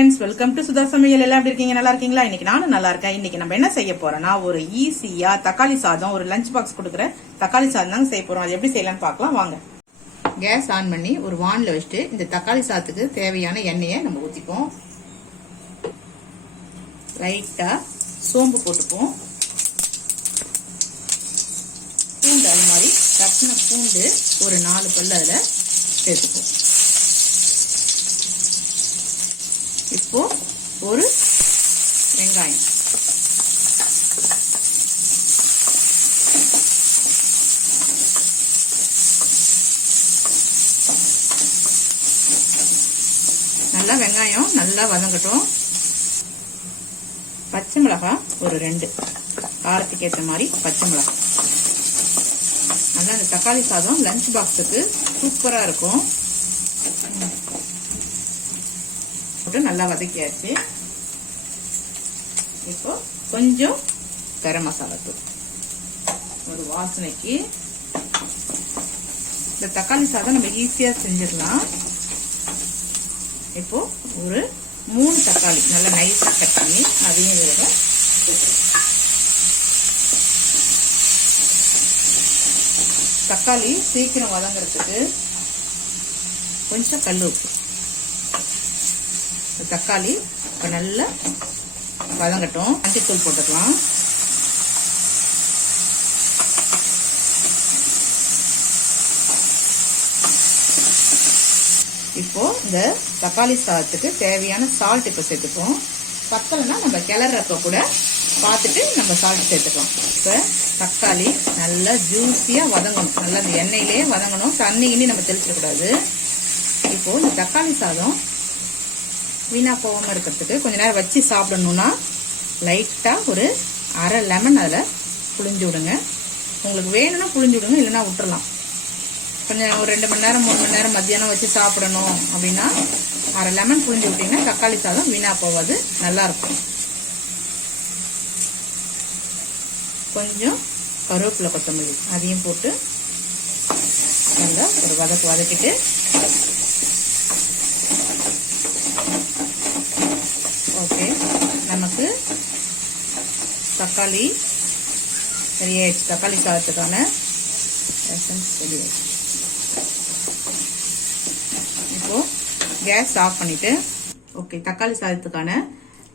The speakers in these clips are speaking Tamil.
फ्रेंड्स वेलकम टू सुधा சமையல் எல்லாம் எப்படி இருக்கீங்க நல்லா இருக்கீங்களா இன்னைக்கு நானும் நல்லா இருக்கேன் இன்னைக்கு நம்ம என்ன செய்ய போறோம்னா ஒரு ஈஸியா தக்காளி சாதம் ஒரு லஞ்ச் பாக்ஸ் கொடுக்குற தக்காளி சாதம் தான் செய்ய போறோம் அது எப்படி செய்யலாம்னு பார்க்கலாம் வாங்க கேஸ் ஆன் பண்ணி ஒரு வாணல்ல வச்சிட்டு இந்த தக்காளி சாதத்துக்கு தேவையான எண்ணெயை நம்ம ஊத்திப்போம் லைட்டா சோம்பு போட்டுப்போம் பூண்டு அது மாதிரி தட்டின பூண்டு ஒரு 4 பல்லு அதுல சேர்த்துப்போம் இப்போ ஒரு வெங்காயம் நல்லா வெங்காயம் நல்லா வதங்கட்டும் பச்சை மிளகாய் ஒரு 2 காரத்துக்கு ஏற்ற மாதிரி பச்சை மிளகாய் நல்லா இந்த தக்காளி சாதம் லஞ்ச் பாக்ஸுக்கு சூப்பரா இருக்கும் நல்லா வதக்கியாச்சு இப்போ கொஞ்சம் கரம் மசாலா தூள் ஒரு வாசனைக்கு இந்த தக்காளி சாதம் நம்ம ஈஸியா செஞ்சிடலாம் இப்போ ஒரு 3 தக்காளி நல்லா நைஸா கட் பண்ணி அதையும் இதோட தக்காளி சீக்கிரம் வதங்குறதுக்கு கொஞ்சம் கல் உப்பு தக்காளி இப்ப நல்லா வதங்கட்டும் மஞ்சத்தூள் போட்டுக்கலாம் இப்போ இந்த தக்காளி சாதத்துக்கு தேவையான சால்ட் இப்ப சேர்த்துப்போம் பத்தலைன்னா நம்ம கிளறப்ப கூட பார்த்துட்டு நம்ம சால்ட் சேர்த்துக்கலாம் இப்ப தக்காளி நல்லா ஜூஸியா வதங்கணும் நல்லா இந்த எண்ணெயிலேயே வதங்கணும் தண்ணி இனி நம்ம தெளிச்சிடக்கூடாது இப்போ இந்த தக்காளி சாதம் வீணா போகாம இருக்கிறதுக்கு கொஞ்ச நேரம் வச்சு சாப்பிடணும்னா லைட்டா ஒரு அரை லெமன் அதில் புளிஞ்சு விடுங்க உங்களுக்கு வேணும்னா புளிஞ்சு விடுங்க இல்லைன்னா விட்டுறலாம் கொஞ்சம் ஒரு 2 மணி நேரம் 3 மணி நேரம் மத்தியானம் வச்சு சாப்பிடணும் அப்படின்னா அரை லெமன் புளிஞ்சு விட்டீங்கன்னா தக்காளி சாதம் வீணா போகாது நல்லா இருக்கும் கொஞ்சம் கருவேப்பிலை கொத்தமல்லி அதையும் போட்டு நல்லா ஒரு வதக்கிட்டு ஓகே நமக்கு தக்காளி ரெடியாயிடுச்சு தக்காளி சாதத்துக்கான எசன்ஸ் ரெடியாயிடுச்சு இப்போ கேஸ் ஆஃப் பண்ணிட்டு ஓகே தக்காளி சாதத்துக்கான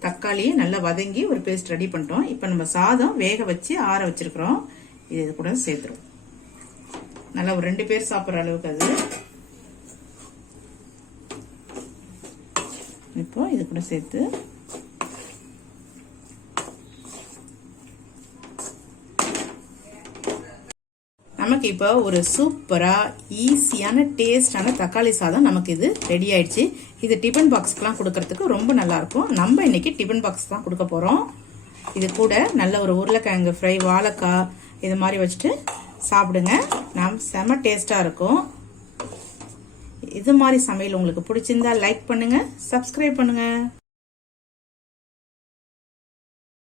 தக்காளி நல்லா வதங்கி ஒரு பேஸ்ட் ரெடி பண்ணிட்டோம் இப்போ நம்ம சாதம் வேக வச்சு ஆற வச்சிருக்கிறோம் இது கூட சேர்த்துரும் நல்லா ஒரு 2 பேர் சாப்பிட்ற அளவுக்கு அது இப்போ இது கூட சேர்த்து நமக்கு இப்போ ஒரு சூப்பரா ஈஸியான டேஸ்டான தக்காளி சாதம் நமக்கு இது ரெடி ஆயிடுச்சு இது டிஃபன் பாக்ஸ்க்குலாம் கொடுக்கறதுக்கு ரொம்ப நல்லா இருக்கும் நம்ம இன்னைக்கு டிஃபன் பாக்ஸ் தான் கொடுக்க போறோம் இது கூட நல்ல ஒரு உருளைக்கிழங்கு ஃப்ரை வாழைக்காய் இது மாதிரி வச்சுட்டு சாப்பிடுங்க செம டேஸ்டா இருக்கும் இது மாதிரி சமையல் உங்களுக்கு பிடிச்சிருந்தா லைக் பண்ணுங்க சப்ஸ்கிரைப் பண்ணுங்க